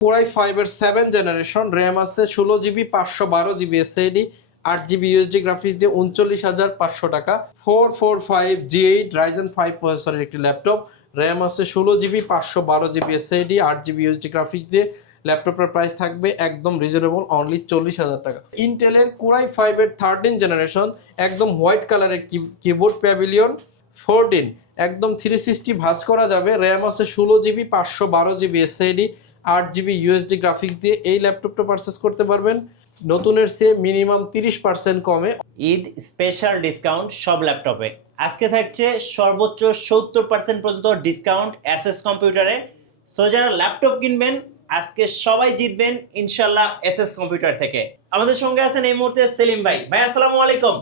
Core i ফাইভের seven generation RAM আছে ষোলো জিবি পাঁচশো বারো জিবি এসএডি আট জিবি ইউএসডি গ্রাফিক্স দিয়ে উনচল্লিশ হাজার পাঁচশো টাকা। Four four five G eight Ryzen five প্রসেসরের একটি ল্যাপটপ র্যাম আছে ষোলো জিবি পাঁচশো বারো জিবি এসএডি আট জিবি ইউএসডি গ্রাফিক্স দিয়ে ল্যাপটপের প্রাইস থাকবে একদম রিজনেবল অনলি চল্লিশ হাজার টাকা। ইন্টেলের কোরাই ফাইভের থার্টিন জেনারেশন একদম হোয়াইট কালারের কিবোর্ড প্যাভিলিয়ন ফোরটিন একদম থ্রি সিক্সটি ভাঁজ করা যাবে র্যাম আছে ষোলো জিবি পাঁচশো বারো জিবি এসএডি আট জিবি ইউএসডি গ্রাফিক্স দিয়ে এই ল্যাপটপটা পারচেস করতে পারবেন। নতুনের চেয়ে মিনিমাম তিরিশ পার্সেন্ট কমে। ঈদ স্পেশাল ডিসকাউন্ট সব ল্যাপটপে আজকে থাকছে সর্বোচ্চ সত্তর পার্সেন্ট পর্যন্ত ডিসকাউন্ট এসএস কম্পিউটারে সো যারা ল্যাপটপ কিনবেন আজকে সবাই জিতবেন ইনশাল্লাহ এসএস কম্পিউটার থেকে। আমাদের সঙ্গে আছেন এই মুহূর্তে সেলিম ভাই। ভাই আসসালামু আলাইকুম।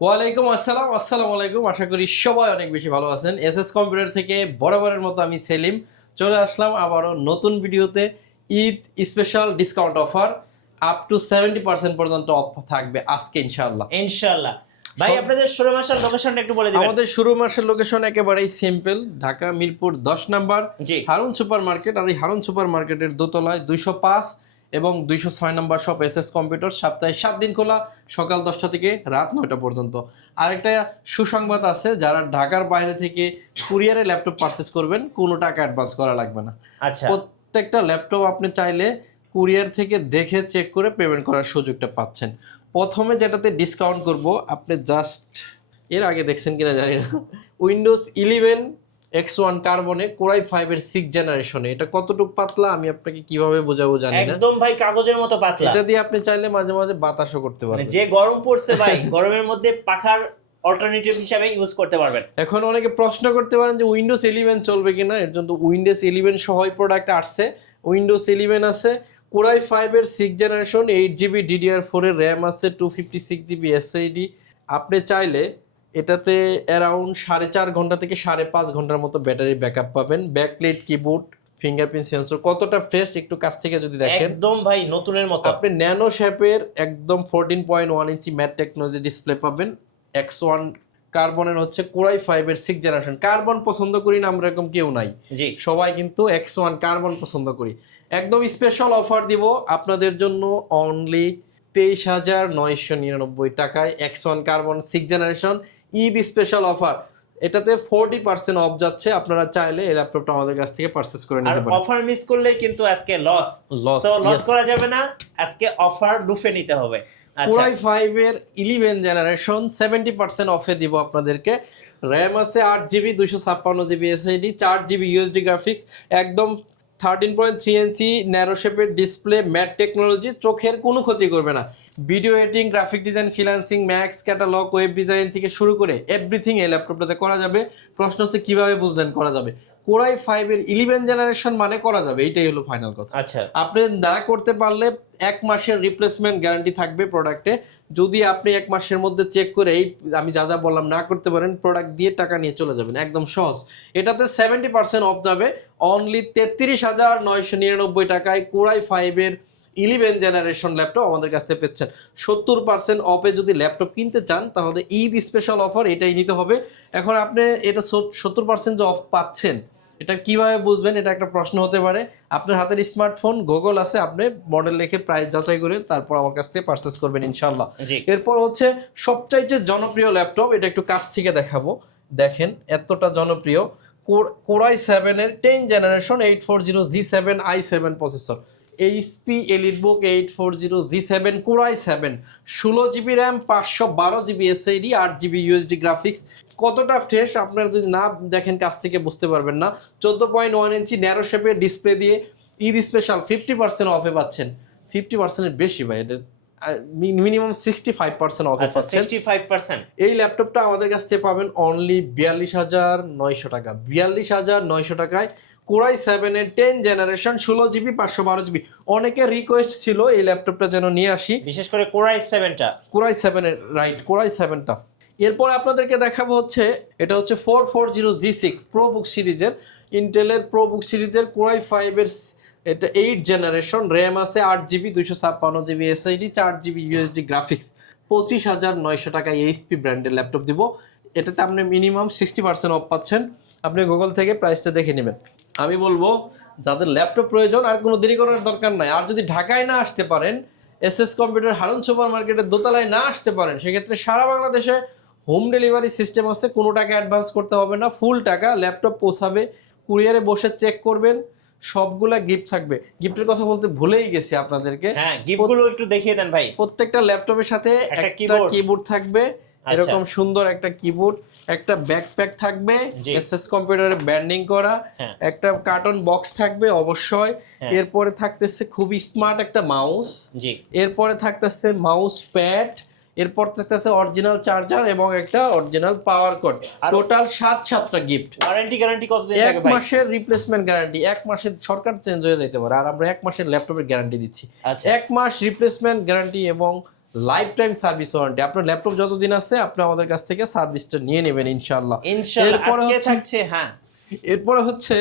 ওয়ালাইকুম আসসালাম আসসালামু আলাইকুম। আশা করি সবাই অনেক বেশি ভালো আছেন। এস এস কম্পিউটার থেকে বরাবরের মতো আমি সেলিম। চলে আসলাম আবারও নতুন ভিডিওতে। Eid special discount offer up to seventy percent পর্যন্ত অফ থাকবে আজকে ইনশাল্লাহ ইনশাল্লাহ ভাই আপনাদের শুরু মাসের লোকেশনটা একটু বলে দিবেন। আমাদের শুরু মাসের লোকেশন একেবারেই সিম্পল ঢাকা মিরপুর দশ নাম্বার জি। হারুন সুপার মার্কেট আর এই হারুন সুপার মার্কেটের দোতলায় দুইশো পাঁচ এবং দুইশো ছয় নম্বর শপ এস এস কম্পিউটার সপ্তাহে সাত দিন খোলা সকাল দশটা থেকে রাত নয়টা পর্যন্ত। আরেকটা সুসংবাদ আছে যারা ঢাকার বাইরে থেকে কুরিয়ারে ল্যাপটপ পারচেস করবেন কোনো টাকা অ্যাডভান্স করা লাগবে না। আচ্ছা। প্রত্যেকটা ল্যাপটপ আপনি চাইলে কুরিয়ার থেকে দেখে চেক করে পেমেন্ট করার সুযোগটা পাচ্ছেন। প্রথমে যেটাতে ডিসকাউন্ট করব আপনি জাস্ট এর আগে দেখছেন কিনা জানি না উইন্ডোজ ইলেভেন এক্স ওয়ান কার্বনে কোরাই ফাইভের সিক্স জেনারেশনে এটা কতটুকু পাতলা আমি আপনাকে কীভাবে বোঝাবো জানি না। একদম ভাই কাগজের মতো পাতলা। এটা দিয়ে আপনি চাইলে মাঝে মাঝে বাতাসও করতে মানে পারবেন। যে গরম পড়ছে ভাই গরমের মধ্যে পাখার অল্টারনেটিভ হিসাবে ইউজ করতে পারবেন। এখন অনেকে প্রশ্ন করতে পারেন যে উইন্ডোজ ইলেভেন চলবে কিনা? এর জন্য উইন্ডোজ ইলেভেন সহই প্রোডাক্ট আসছে। উইন্ডোজ ইলেভেন আছে কোরাই ফাইভের six generation eight GB DDR ফোরের র্যাম আছে two fifty six GB SSD আপনি চাইলে এটাতে অ্যারাউন্ড সাড়ে চার ঘণ্টা থেকে সাড়ে পাঁচ ঘণ্টার মতো ব্যাটারি ব্যাকআপ পাবেন। ব্যাকলাইট কিবোর্ড ফিঙ্গারপ্রিন্ট সেন্সর কতটা ফ্রেশ একটু কাছ থেকে যদি দেখেন। একদম ভাই নতুনের মতো। আপনি ন্যানো শেপের একদম fourteen point one inch matte technology display পাবেন। এক্স ওয়ান কার্বনের হচ্ছে কোরাই ফাইভের সিক্স জেনারেশন কার্বন পছন্দ করি না আমরা এরকম কেউ নাই। জি। সবাই কিন্তু এক্স ওয়ান কার্বন পছন্দ করি। একদম স্পেশাল অফার দিব আপনাদের জন্য অনলি তেইশ হাজার নয়শো নিরানব্বই টাকায় X one carbon six generation Eid special offer এটাতে ফোরটি পার্সেন্ট অফ যাচ্ছে আপনারা চাইলে এই ল্যাপটপটা আমাদের কাছ থেকে পারচেস করে নিতে পারেন। অফার মিস করলেই কিন্তু আজকে লস লস লস করা যাবে না আজকে অফার লুফে নিতে হবে। আচ্ছা। কোরাই ফাইভের ইলেভেন জেনারেশন সেভেন্টি পার্সেন্ট অফে দিব আপনাদেরকে। র্যাম আছে আট জিবি দুশো ছাপ্পান্ন জিবি এসএডি চার জিবি ইউএসডি গ্রাফিক্স একদম thirteen point three inch narrow শেপের ডিসপ্লে ম্যাট টেকনোলজি চোখের কোনো ক্ষতি করবে না। Video editing graphic design freelancing max catalog web design থেকে শুরু করে এভরিথিং এই ল্যাপটপটাতে করা যাবে। প্রশ্ন হচ্ছে, কীভাবে বুঝলেন করা যাবে? কোরাই ফাইভ এর ইলেভেন জেনারেশন মানে করা যাবে এইটাই হলো ফাইনাল কথা। আচ্ছা। আপনি না করতে পারলে এক মাসের রিপ্লেসমেন্ট গ্যারান্টি থাকবে প্রোডাক্টে যদি আপনি এক মাসের মধ্যে চেক করে এই আমি যা যা বললাম না করতে পারেন প্রোডাক্ট দিয়ে টাকা নিয়ে চলে যাবেন একদম সহজ। এটাতে সেভেন্টি পার্সেন্ট অফ যাবে। অনলি তেত্রিশ হাজার নয়শো নিরানব্বই টাকায় কোরাই ফাইভের ইলেভেন জেনারেশন ল্যাপটপ আমাদের কাছ থেকে পেচ্ছেন সত্তর পার্সেন্ট অফে যদি ল্যাপটপ কিনতে চান তাহলে ঈদ স্পেশাল অফার এটাই নিতে হবে। এখন আপনি এটা সত্তর পার্সেন্ট যে অফ পাচ্ছেন এটা কীভাবে বুঝবেন? এটা একটা প্রশ্ন হতে পারে। আপনার হাতের স্মার্টফোন গুগল আছে আপনি মডেল লিখে প্রাইস যাচাই করে তারপর আমার কাছ থেকে পারচেস করবেন ইনশাল্লাহ এরপর হচ্ছে সবচাইতে জনপ্রিয় ল্যাপটপ এটা একটু কাছ থেকে দেখাবো। দেখেন এতটা জনপ্রিয়। কোর কোরাই সেভেনের ten generation eight four zero G seven I seven processor HP EliteBook eight four zero G seven core i seven ষোলো জিবি র্যাম পাঁচশো বারো জিবি এসআইডি আট জিবি ইউএসডি গ্রাফিক্স কতটা ফ্রেশ আপনারা যদি না দেখেন কাছ থেকে বুঝতে পারবেন না। চোদ্দ পয়েন্ট ওয়ান ইঞ্চি ন্যারো শেপের ডিসপ্লে দিয়ে ঈদ স্পেশাল ফিফটি পার্সেন্ট অফে পাচ্ছেন। ফিফটি পার্সেন্টের বেশি ভাই এটা মিনিমাম সিক্সটি ফাইভ পার্সেন্ট অফে সিক্সটি ফাইভ পার্সেন্ট এই ল্যাপটপটা আমাদের কাছ থেকে পাবেন অনলি বিয়াল্লিশ হাজার নয়শো টাকা। বিয়াল্লিশ হাজার নয়শো টাকায় কোরাই সেভেনের টেন জেনারেশন ষোলো জিবি পাঁচশো বারো জিবি অনেকের রিকোয়েস্ট ছিল এই ল্যাপটপটা যেন নিয়ে আসি। বিশেষ করে কোরাই সেভেনটা কোরাই সেভেনের রাইট কোরাই সেভেনটা এরপর আপনাদেরকে দেখাবো হচ্ছে এটা হচ্ছে four four zero G six Pro Book সিরিজের ইন্টেলের প্রো বুক সিরিজের কোরাই ফাইভের এটা এইট জেনারেশন র্যাম আছে আট জিবি দুইশো ছাপ্পান্ন জিবি এসআইডি চার জিবি ইউএসডি গ্রাফিক্স পঁচিশ হাজার নয়শো টাকায় এইচপি ব্র্যান্ডের ল্যাপটপ দিব। এটাতে আপনি মিনিমাম সিক্সটি পার্সেন্ট অফ পাচ্ছেন। আপনি গুগল থেকে প্রাইসটা দেখে নেবেন। আমি বলব যাদের ল্যাপটপ প্রয়োজন আর কোনো দেরি করার দরকার নাই। আর যদি ঢাকায় না আসতে পারেন S S computer Harun super মার্কেটের দোতলায় না আসতে পারেন সেক্ষেত্রে সারা বাংলাদেশে হোম ডেলিভারি সিস্টেম আছে। কোনো টাকা অ্যাডভান্স করতে হবে না। ফুল টাকা ল্যাপটপ পৌঁছাবে কুরিয়ারে বসে চেক করবেন সবগুলা গিফট থাকবে। গিফটের কথা বলতে ভুলেই গেছি আপনাদেরকে। হ্যাঁ গিফটগুলো একটু দেখিয়ে দেন ভাই। প্রত্যেকটা ল্যাপটপের সাথে একটা একটা কিবোর্ড থাকবে আচ্ছা। এরকম সুন্দর একটা কিবোর্ড একটা ব্যাকপ্যাক থাকবে এসএস কম্পিউটারে ব্যান্ডিং করা হ্যাঁ। একটা কার্টন বক্স থাকবে অবশ্যই হ্যাঁ। এরপরে থাকতেছে খুবই স্মার্ট একটা মাউস জি। এরপরে থাকতেছে মাউস প্যাড এরপর থাকতেছে অরিজিনাল চার্জার এবং একটা অরিজিনাল পাওয়ার কর্ড টোটাল সাত সাতটা গিফট ওয়ারেন্টি গ্যারান্টি কতদিন এক মাসের রিপ্লেসমেন্ট গ্যারান্টি এক মাসের সরকার চেঞ্জ হয়ে যেতে পারে আর আমরা এক মাসের ল্যাপটপের গ্যারান্টি দিচ্ছি। আচ্ছা। এক মাস রিপ্লেসমেন্ট গ্যারান্টি এবং লাইফ টাইম সার্ভিস ওয়ারেন্টি আপনার ল্যাপটপ যতদিন আছে আপনি আমাদের কাছ থেকে সার্ভিসটা নিয়ে নেবেন ইনশাআল্লাহ। ইনশাআল্লাহ। এরপরে থাকছে হ্যাঁ। এরপরে হচ্ছে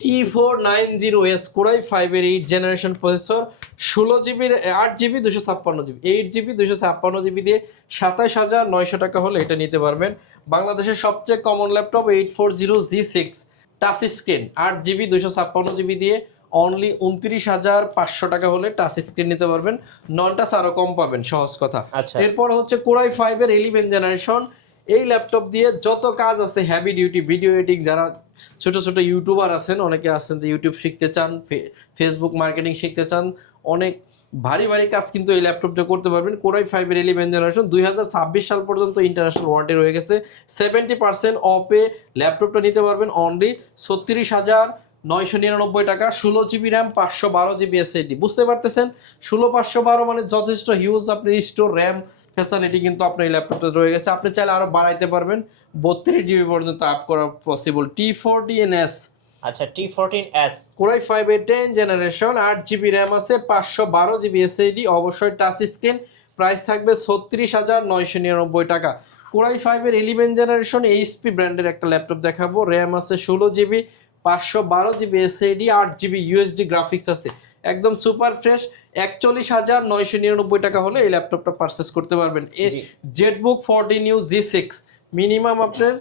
T four nine zero S core i ফাইভের এইট জেনারেশন প্রসেসর ষোলো জিবির আট জিবি দুশো ছাপ্পান্ন জিবি এইট জিবি দুশো ছাপ্পান্ন জিবি দিয়ে সাতাশ হাজার নয়শো টাকা হলে এটা নিতে পারবেন। বাংলাদেশের সবচেয়ে common laptop eight four zero G six touch screen আট জিবি দুশো ছাপ্পান্ন জিবি দিয়ে অনলি উনত্রিশ হাজার পাঁচশো টাকা হলে টাচ স্ক্রিন নিতে পারবেন। নন টাচ আরও কম পাবেন সহজ কথা। আচ্ছা। এরপর হচ্ছে কোরাই ফাইভের এলিভেন জেনারেশন এই ল্যাপটপ দিয়ে যত কাজ আছে হ্যাভি ডিউটি ভিডিও এডিটিং যারা ছোট ছোট ইউটিউবার আছেন অনেকে আছেন যে ইউটিউব শিখতে চান ফেসবুক মার্কেটিং শিখতে চান অনেক ভারী ভারী কাজ কিন্তু এই ল্যাপটপটা করতে পারবেন। কোরাই ফাইভের এলিভেন জেনারেশন দুই হাজার ছাব্বিশ সাল পর্যন্ত ইন্টারন্যাশনাল ওয়ারেন্টি রয়ে গেছে। সেভেন্টি পার্সেন্ট অফে ল্যাপটপটা নিতে পারবেন অনলি ছত্রিশ হাজার নয়শো নিরানব্বই টাকা ষোলো জিবি র্যাম পাঁচশো বারো জিবি এসএডি বুঝতে পারতেছেন? ষোলো পাঁচশো বারো মানে যথেষ্ট হিউজ আপনি স্টোর র্যাম ফ্যাসিলিটি কিন্তু আপনার এই ল্যাপটপটা রয়ে গেছে। আপনি চাইলে আরও বাড়াইতে পারবেন। বত্রিশ জিবি পর্যন্ত আপ করা possible T forty N S আচ্ছা T fourteen S core i five এর টেন জেনারেশন আট জিবি র্যাম আছে পাঁচশো বারো জিবি এসএডি অবশ্যই টাচ স্ক্রিন প্রাইস থাকবে ছত্রিশ হাজার নয়শো নিরানব্বই টাকা। কোরাই ফাইভের ইলেভেন জেনারেশন এইচপি ব্র্যান্ডের একটা ল্যাপটপ দেখাবো। র্যাম আছে ষোলো জিবি পাঁচশো বারো জিবি এসএডি আট জিবি ইউএসডি গ্রাফিক্স আছে একদম সুপার ফ্রেশ একচল্লিশ হাজার নয়শো নিরানব্বই টাকা হলে এই ল্যাপটপটা পারচেস করতে পারবেন। ZBook fourteen U G six minimum আপনার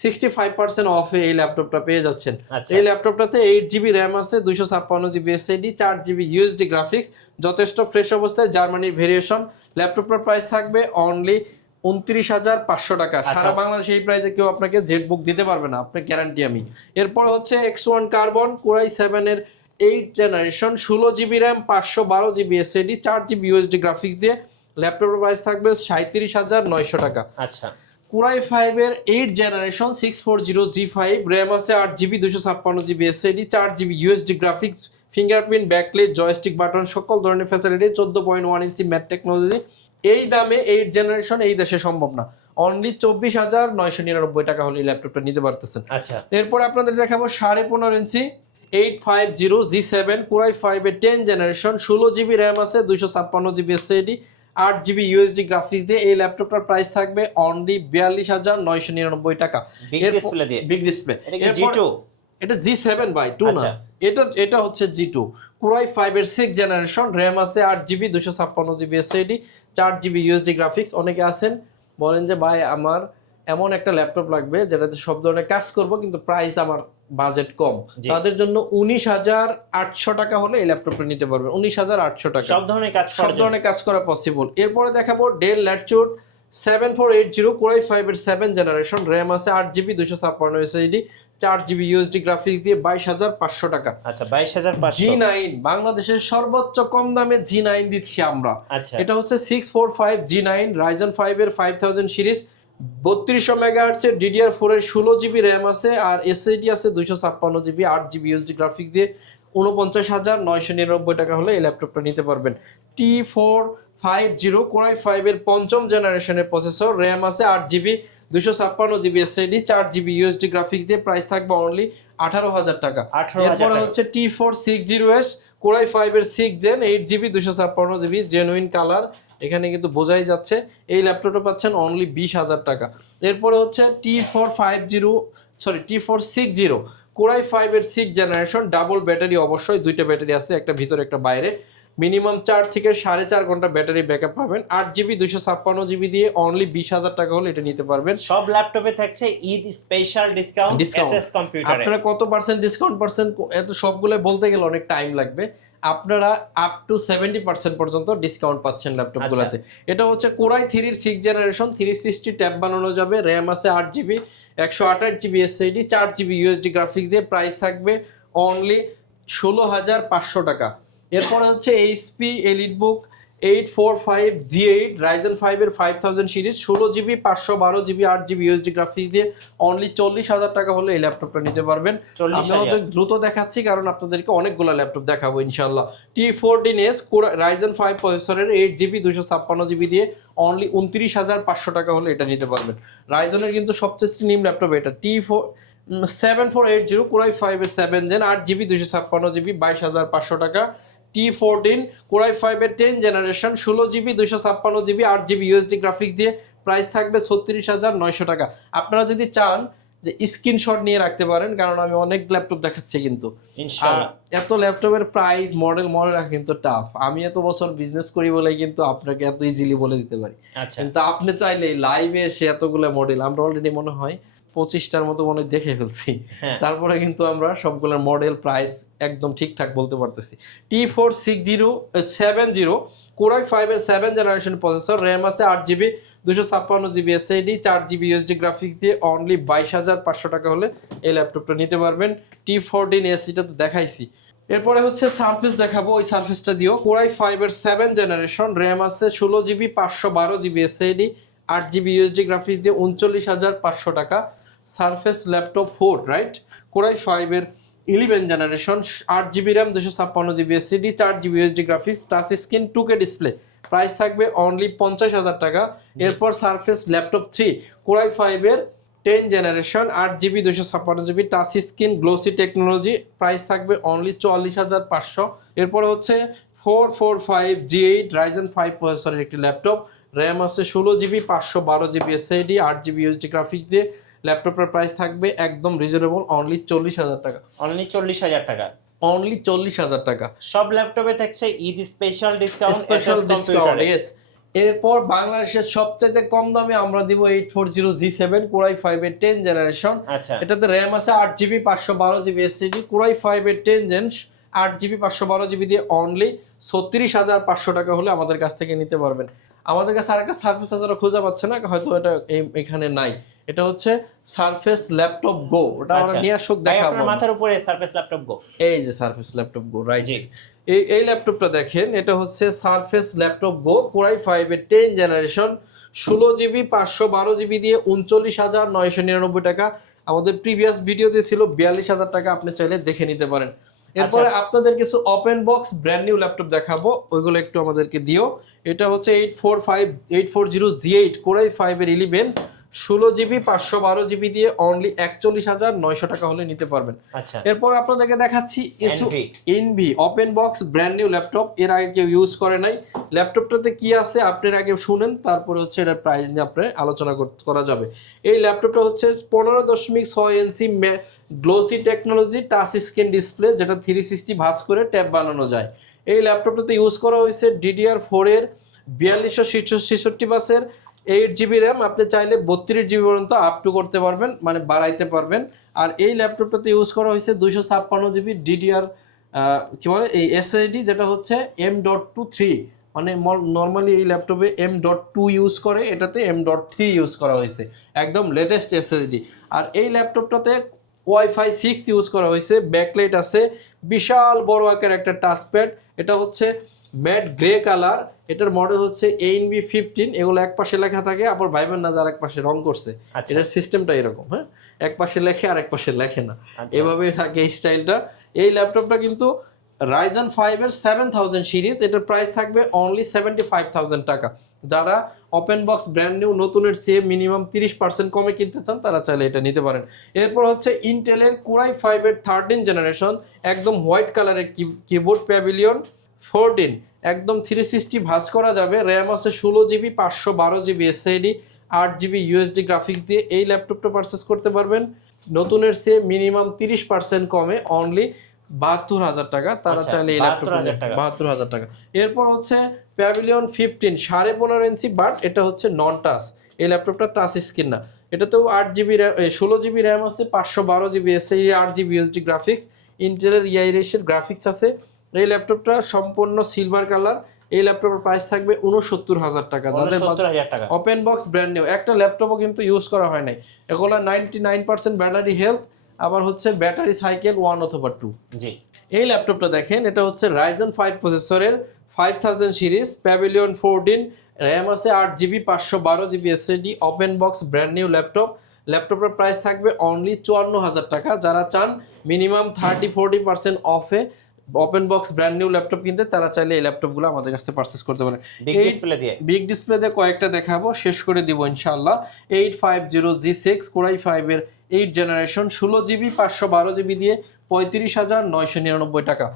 সিক্সটি ফাইভ পার্সেন্ট অফে এই ল্যাপটপটা পেয়ে যাচ্ছেন আচ্ছা। এই ল্যাপটপটাতে এইট জিবি র্যাম আছে দুশো ছাপ্পান্ন জিবি এসএডি চার জিবি ইউএসডি গ্রাফিক্স যথেষ্ট ফ্রেশ অবস্থায় জার্মানির ভেরিয়েশন ল্যাপটপটার প্রাইস থাকবে অনলি উনত্রিশ হাজার পাঁচশো টাকা। সারা আচ্ছা। বাংলাদেশে এই প্রাইসে কেউ আপনাকে জেট বুক দিতে পারবে না আপনার গ্যারান্টি আমি। এরপর হচ্ছে X one carbon core i সেভেনের এইট জেনারেশন ষোলো জিবি র্যাম পাঁচশো বারো জিবি এসএডি চার জিবি ইউএসডি গ্রাফিক্স দিয়ে ল্যাপটপের প্রাইস থাকবে সাঁত্রিশ হাজার নয়শো টাকা। আচ্ছা। কুরাই ফাইভের eight generation six four zero G five RAM আছে আট জিবি দুশো ছাপ্পান্ন জিবি এসএডি চার GB UHD graphics fingerprint backlight joystick button সকল ধরনের ফ্যাসিলিটি চোদ্দ point one inch matte technology এই দামে এইট জেনারেশন এই দেশে সম্ভব না অনলি চব্বিশ হাজার নয়শো নিরানব্বই টাকা হলে ল্যাপটপটা নিতে পারতেছেন আচ্ছা এরপর আপনাদের দেখাবো সাড়ে পনেরো inch eight five zero G seven core i ফাইভের টেন জেনারেশন ষোলো জিবি র্যাম আছে দুইশো ছাপ্পান্ন জিবি এসএডি আট জিবি ইউএসডি গ্রাফিক্স দিয়ে এই ল্যাপটপটার প্রাইস থাকবে অনলি বিয়াল্লিশ হাজার নয়শো নিরানব্বই টাকা display দিয়ে? বিগ ডিসপ্লে এটা কি G2? এটা জি সেভেন বাই টু না আচ্ছা। এটা এটা হচ্ছে জি টু কুরাই ফাইভের সিক্স জেনারেশন র্যাম আছে আট জিবি দুশো ছাপ্পান্ন জিবি এসএডি চার জিবি ইউএসডি গ্রাফিক্স অনেকে আছেন বলেন যে ভাই আমার এমন একটা ল্যাপটপ লাগবে যেটাতে সব ধরনের কাজ করব কিন্তু প্রাইস আমার বাজেট কম। তাদের জন্য উনিশ হাজার আটশো টাকা হলে এই ল্যাপটপটা নিতে পারবেন উনিশ হাজার আটশো টাকা। সব ধরনের কাজ সব ধরনের কাজ করা পসিবল এরপরে দেখাবো Dell Latitude seven four eight zero core i ফাইভের সেভেন জেনারেশন র্যাম আছে আট জিবি দুশো ছাপ্পান্ন এসএসডি চার জিবি ইউএসডি গ্রাফিক্স দিয়ে বাইশ হাজার পাঁচশো টাকা। আচ্ছা বাইশ হাজার জি নাইন বাংলাদেশের সর্বোচ্চ কম দামে জি নাইন দিচ্ছি আমরা। আচ্ছা। এটা হচ্ছে six four five G nine Ryzen ফাইভের ফাইভ থাউজেন্ড সিরিজ বত্রিশশো মেগাহার্টসের ডিডিআর ফোর এর ষোলো জিবি র্যাম আছে আর এসএসডি আছে দুইশো ছাপ্পান্ন জিবি আট জিবি ইউএসডি গ্রাফিক্স দিয়ে উনপঞ্চাশ হাজার নয়শো নিরানব্বই টাকা হলে এই ল্যাপটপটা নিতে পারবেন। T four five zero core i ফাইভের পঞ্চম জেনারেশনের প্রসেসর র্যাম আছে আট জিবি দুশো ছাপ্পান্ন জিবি এসএসডি চার জিবি ইউএসডি গ্রাফিক্স দিয়ে প্রাইস থাকবে অনলি আঠারো হাজার টাকা। 18,000 এরপরে হচ্ছে T four six zero S core i ফাইভের সিক্স জেন এইট জিবি দুশো ছাপ্পান্ন জিবি জেনুইন কালার এখানে কিন্তু বোঝাই যাচ্ছে এই ল্যাপটপটা পাচ্ছেন অনলি বিশ হাজার টাকা। এরপরে হচ্ছে T four five zero sorry T four six zero. Core i five এর সিক্স জেনারেশন ডাবল ব্যাটারি অবশ্যই দুইটা ব্যাটারি আছে একটা ভিতরে একটা বাইরে। মিনিমাম চার থেকে সাড়ে চার ঘণ্টা ব্যাটারি ব্যাকআপ পাবেন। আট জিবি দুইশো ছাপ্পান্ন জিবি দিয়ে অনলি বিশ হাজার টাকা হলে এটা নিতে পারবেন। সব ল্যাপটপে থাকছে ঈদ স্পেশাল ডিসকাউন্ট ডিসকাউন্ট আপনারা কত পার্সেন্ট ডিসকাউন্ট পার্সেন্ট এত সবগুলো বলতে গেলে অনেক টাইম লাগবে। আপনারা আপ টু সেভেন্টি পার্সেন্ট পর্যন্ত ডিসকাউন্ট পাচ্ছেন ল্যাপটপগুলোতে এটা হচ্ছে কোরাই থ্রির six generation three sixty tab বানানো যাবে র্যাম আছে আট জিবি একশো আঠাশ জিবি এসআইডি চার জিবি ইউএসডি গ্রাফিক্স দিয়ে প্রাইস থাকবে অনলি ষোলো হাজার পাঁচশো টাকা। এরপরে হচ্ছে HP Elite Book eight four five G eight Ryzen ফাইভের ফাইভ থাউজেন্ড সিরিজ ষোলো জিবি পাঁচশো বারো জিবি আট জিবি ইউএসডি গ্রাফিক্স দিয়ে অনলি চল্লিশ হাজার টাকা হলে এই ল্যাপটপটা নিতে পারবেন। আমি দ্রুত দেখাচ্ছি কারণ আপনাদেরকে অনেকগুলো ল্যাপটপ দেখাবো ইনশাল্লাহ T fourteen S Ryzen five প্রসেসরের এইট জিবি দুশো ছাপ্পান্ন জিবি দিয়ে অনলি উনত্রিশ হাজার পাঁচশো টাকা হলে এটা নিতে পারবেন। রাইজনের কিন্তু সবচেয়ে নিম ল্যাপটপ এটা। T four seven four eight zero Core i ফাইভের সেভেন জেন আট জিবি দুশো ছাপ্পান্ন জিবি বাইশ হাজার পাঁচশো টাকা। টি ফোরটিন কোরাই ফাইভের টেন জেনারেশন ষোলো জিবি দুশো ছাপ্পান্ন জিবি আট জিবি ইউএসডি গ্রাফিক্স দিয়ে প্রাইস থাকবে ছত্রিশ হাজার নয়শো টাকা। আপনারা যদি চান যে স্ক্রিনশট নিয়ে রাখতে পারেন কারণ আমি অনেক ল্যাপটপ দেখাচ্ছি কিন্তু। ইনশাআল্লাহ। এত ল্যাপটপের প্রাইস মডেল মনে রাখা কিন্তু টাফ আমি এত বছর বিজনেস করি বলে কিন্তু আপনাকে এত ইজিলি বলে দিতে পারি। আচ্ছা। কিন্তু আপনি চাইলে লাইভে এসে এতগুলো মডেল আমরা অলরেডি মনে হয় পঁচিশটার মতো মনে দেখে ফেলছি। হ্যাঁ। তারপরে কিন্তু আমরা সবগুলোর মডেল প্রাইস একদম ঠিকঠাক বলতে পারতেছি। T four six zero seven zero Core i ফাইভের সেভেন জেনারেশন প্রসেসর র্যাম আছে আট জিবি দুশো ছাপ্পান্ন জিবি এসএডি চার জিবি ইউএসডি গ্রাফিক্স দিয়ে অনলি বাইশ হাজার পাঁচশো টাকা হলে এই ল্যাপটপটা নিতে পারবেন। টি ফোরটিন এসিটা তো দেখাইছি। এরপরে হচ্ছে সার্ফেস দেখাবো ওই সার্ফেসটা দিও কোরাই ফাইভের সেভেন জেনারেশন র্যাম আছে ষোলো জিবি পাঁচশো বারো জিবি এসএডি আট জিবি ইউএসডি গ্রাফিক্স দিয়ে উনচল্লিশ হাজার পাঁচশো টাকা। Surface Laptop four right Core i ফাইভের ইলেভেন জেনারেশন আট জিবি র্যাম দুশো ছাপ্পান্ন জিবি এসিডি চার GB UHD graphics touch screen two K display price থাকবে অনলি পঞ্চাশ হাজার টাকা। এরপর Surface Laptop three Core i ফাইভের টেন জেনারেশন আট জিবি দুশো ছাপ্পান্ন GB touch screen glossy technology price থাকবে অনলি চুয়াল্লিশ হাজার পাঁচশো। এরপর হচ্ছে four four five G eight Ryzen five প্রসেসরের একটি ল্যাপটপ র্যাম আছে ষোলো জিবি পাঁচশো বারো জিবি এসএডি আট জিবি ইউএসডি গ্রাফিক্স দিয়ে ল্যাপটপের প্রাইস থাকবে একদম রিজনেবল অনলি চল্লিশ হাজার টাকা। অনলি চল্লিশ হাজার টাকা। অনলি চল্লিশ হাজার টাকা। সব ল্যাপটপে থাকছে Eid special discount special discount এরপর বাংলাদেশের সবচাইতে কম দামে আমরা দিব eight four zero G seven Core i five এর টেন জেনারেশন আচ্ছা। এটাতে র্যাম আছে আট জিবি পাঁচশো বারো GB SSD Core i five এর টেন জেন আট জিবি পাঁচশো বারো জিবি দিয়ে অনলি ছত্রিশ হাজার পাঁচশো টাকা হলে আমাদের কাছ থেকে নিতে পারবেন। আমাদের কাছে আরেকটা সার্ফেস আছে খুঁজে পাচ্ছে না হয়তো এটা এখানে নাই। এটা হচ্ছে সারফেস ল্যাপটপ গো ওটা আমরা আচ্ছা। নিয়ে আসুক দেখাবো মাথার উপরে সারফেস ল্যাপটপ গো এই যে সারফেস ল্যাপটপ গো রাইট। এই এই ল্যাপটপটা দেখেন এটা হচ্ছে Surface Laptop Go Core i five এর টেন জেনারেশন ষোলো জিবি পাঁচশো বারো জিবি দিয়ে উনচল্লিশ হাজার নয়শো নিরানব্বই টাকা। আমাদের প্রিভিয়াস ভিডিওতে ছিল বিয়াল্লিশ হাজার টাকা আপনি চাইলে দেখে নিতে পারেন। এরপরে আপনাদের কিছু open box brand new laptop দেখাবো ওইগুলো একটু আমাদেরকে দিও। এটা হচ্ছে eight four five eight four zero G eight Core i five এর ইলেভেন ষোলো জিবি পাঁচশো বারো জিবি দিয়ে অনলি একচল্লিশ হাজার নয়শো টাকা হলে নিতে পারবেন। আচ্ছা। এরপর আপনাদেরকে দেখাচ্ছি। Envy open box brand new laptop এর আগে কেউ ইউজ করে নাই। ল্যাপটপটাতে কি আছে আপনার আগে শুনেন তারপরে হচ্ছে এটার প্রাইস নিয়ে আপনার আলোচনা করা যাবে। এই ল্যাপটপটা হচ্ছে পনেরো দশমিক ছয় ইঞ্চি glossy technology touch screen display যেটা থ্রি সিক্সটি ভাস করে ট্যাব বানানো যায়। এই ল্যাপটপটাতে ইউজ করা হয়েছে ডিডিআর ফোরের বিয়াল্লিশশো ছেষট্টি বাসের এইট জিবি র্যাম আপনি চাইলে বত্রিশ জিবি পর্যন্ত আপ টু করতে পারবেন মানে বাড়াইতে পারবেন। আর এই ল্যাপটপটাতে ইউজ করা হয়েছে দুইশো ছাপ্পান্ন জিবি ডিডিআর কি বলে? এই এসএসডি যেটা হচ্ছে এম ডট টু থ্রি মানে নর্মালি এই ল্যাপটপে এম ডট টু ইউজ করে, এটাতে এম ডট থ্রি ইউজ করা হয়েছে। একদম লেটেস্ট এসএসডি আর এই ল্যাপটপটাতে ওয়াইফাই সিক্স ইউজ করা হয়েছে ব্যাকলাইট আছে, বিশাল বড় আকার একটা টাচপ্যাড এটা হচ্ছে ম্যাট গ্রে কালার এটার মডেল হচ্ছে এইন বি ফিফটিন এগুলো এক পাশে লেখা থাকে আবার ভাইবেন না যার এক পাশে রং করছে। আচ্ছা। এটার সিস্টেমটা এরকম হ্যাঁ? এক পাশে লেখে আর এক পাশে লেখে না। আচ্ছা। এভাবে থাকে এই স্টাইলটা এই ল্যাপটপটা কিন্তু রাইজন ফাইভের সেভেন থাউজেন্ড সিরিজ এটার প্রাইস থাকবে অনলি সেভেন্টি ফাইভ থাউজেন্ড টাকা। যারা ওপেন বক্স ব্র্যান্ড নিউ নতুনের চেয়ে মিনিমাম তিরিশ পার্সেন্ট কমে কিনতে চান তারা চাইলে এটা নিতে পারেন। এরপর হচ্ছে ইন্টেলের কুরাই ফাইভের থার্টিন জেনারেশন একদম হোয়াইট কালারের কিবোর্ড প্যাভিলিয়ন ফোরটিন। একদম থ্রি সিক্সটি ভাজ করা যাবে। র্যাম আছে ষোলো জিবি পাঁচশো বারো জিবি এসআইডি আট জিবি ইউএসডি গ্রাফিক্স দিয়ে এই ল্যাপটপটা পারচেস করতে পারবেন। নতুনের চেয়ে মিনিমাম তিরিশ পার্সেন্ট কমে অনলি বাহাত্তর হাজার টাকা। তারা আচ্ছা, চাইলে এই 72,000 টাকা। বাহাত্তর হাজার টাকা। এরপর হচ্ছে প্যাভিলিয়ন ফিফটিন সাড়ে পনেরো ইঞ্চি বাট এটা হচ্ছে নন টাচ এই ল্যাপটপটা টাচ স্ক্রিন না। এটাতেও আট জিবি র্যাম ষোলো জিবি র্যাম আছে পাঁচশো বারো জিবি এসএই আট জিবি ইউএসডি গ্রাফিক্স ইন্টেলের ইআইরেসের গ্রাফিক্স আছে। এই ল্যাপটপটা সম্পূর্ণ সিলভার কালার এই ল্যাপটপের প্রাইস থাকবে উনসত্তর হাজার টাকা। যাদের ওপেন বক্স ব্র্যান্ড নিউ একটা ল্যাপটপও কিন্তু ইউজ করা হয় নাই। এগুলো ninety nine percent battery health আবার হচ্ছে ব্যাটারি সাইকেল ওয়ান অথবা টু জি। এই ল্যাপটপটা দেখেন এটা হচ্ছে রাইজন ফাইভ প্রসেসরের five thousand series Pavilion fourteen RAM আছে আট জিবি পাঁচশো বারো GB SSD open box brand new laptop. ল্যাপটপের প্রাইস থাকবে অনলি চুয়ান্ন হাজার টাকা। যারা চান minimum thirty forty percent অফে open box brand new laptop কিনতে তারা চাইলে এই ল্যাপটপগুলো আমাদের কাছ থেকে পারচেস করতে পারে। বিগ ডিসপ্লে দিয়ে। বিগ ডিসপ্লেতে কয়েকটা দেখাবো শেষ করে দিব ইনশাল্লাহ eight five zero G six Core i ফাইভের এইট জেনারেশন ষোলো জিবি পাঁচশো বারো জিবি দিয়ে পঁয়ত্রিশ হাজার নয়শো নিরানব্বই টাকা।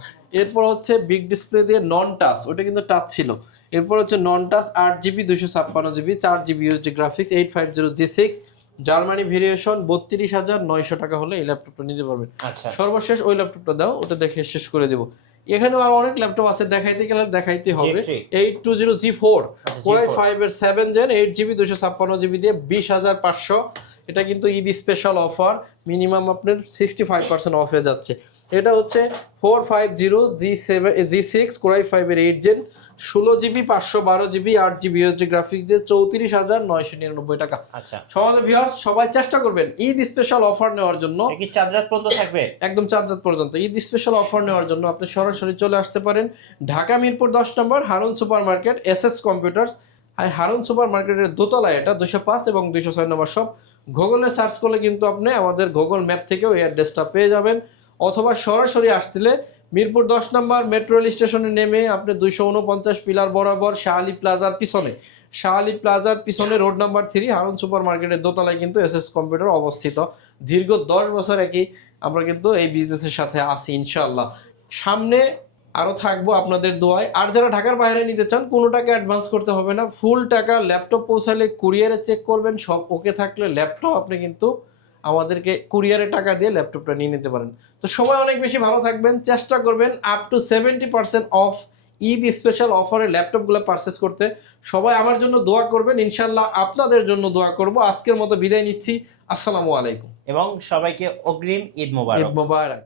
এরপর হচ্ছে বিগ ডিসপ্লে দিয়ে নন টাচ ওটা কিন্তু টাচ ছিল। এরপর হচ্ছে নন টাচ আট জিবি দুশো ছাপ্পান্ন জিবি চার GB UHD graphics eight five zero G six Germany variation বত্রিশ হাজার নয়শো টাকা হলে এই ল্যাপটপটা নিতে পারবেন আচ্ছা। সর্বশেষ ওই ল্যাপটপটা দাও ওটা দেখে শেষ করে দেবো। এখানেও আর অনেক ল্যাপটপ আছে দেখাইতে গেলে দেখাইতে হবে। Eight two zero G four আচ্ছা, কোরাই ফাইভ এর সেভেন জেন এইট জিবি দুশো ছাপ্পান্ন জিবি দিয়ে বিশ হাজার পাঁচশো। এটা কিন্তু ঈদ স্পেশাল অফার মিনিমাম আপনার সিক্সটি ফাইভ পার্সেন্ট অফে যাচ্ছে। এটা হচ্ছে four five zero G seven G six Core i ফাইভের এইট জেন ষোলো জিবি পাঁচশো বারো জিবি আট জিবি ইউএসডি গ্রাফিক্স দিয়ে চৌত্রিশ হাজার নয়শো নিরানব্বই টাকা। আচ্ছা। সমাজের ভিউয়ার্স সবাই চেষ্টা করবেন ঈদ স্পেশাল অফার নেওয়ার জন্য। কি চাঁদ রাত পর্যন্ত থাকবে? একদম চার রাত পর্যন্ত। ঈদ স্পেশাল অফার নেওয়ার জন্য আপনি সরাসরি চলে আসতে পারেন। ঢাকা মিরপুর দশ নম্বর Harun super market S S computers Harun super মার্কেটের দোতলায় এটা দুশো পাঁচ এবং দুশো ছয় নম্বর সব গুগলে সার্চ করলে কিন্তু আপনি আমাদের গুগল ম্যাপ থেকেও এই অ্যাড্রেসটা পেয়ে যাবেন। অথবা সরাসরি আসলে মিরপুর দশ নম্বর মেট্রো রেল স্টেশনে নেমে আপনি দুইশো উনপঞ্চাশ পিলার বরাবর শাহালি প্লাজার পিছনে। শাহালি প্লাজার পিছনে road number three, Harun super মার্কেটের দোতলায় কিন্তু এস এস কম্পিউটার অবস্থিত। দীর্ঘ দশ বছর একই আমরা কিন্তু এই বিজনেসের সাথে আছি ইনশাল্লাহ সামনে আরও থাকব আপনাদের দোয়ায়। আর যারা ঢাকার বাইরে নিতে চান, কোনো টাকা অ্যাডভান্স করতে হবে না। ফুল টাকা ল্যাপটপ পৌঁছালে কুরিয়ারে চেক করবেন, সব ওকে থাকলে ল্যাপটপ আপনি কিন্তু আমাদেরকে কুরিয়ারে টাকা দিয়ে ল্যাপটপটা নিয়ে নিতে পারেন। তো সময় অনেক বেশি ভালো থাকবেন চেষ্টা করবেন up to seventy percent off Eid special অফারে ল্যাপটপগুলো পারচেস করতে। সবাই আমার জন্য দোয়া করবেন ইনশাল্লাহ আপনাদের জন্য দোয়া করব। আজকের মতো বিদায় নিচ্ছি আসসালামু আলাইকুম। এবং সবাইকে অগ্রিম ঈদ মোবারক। ঈদ মোবারক।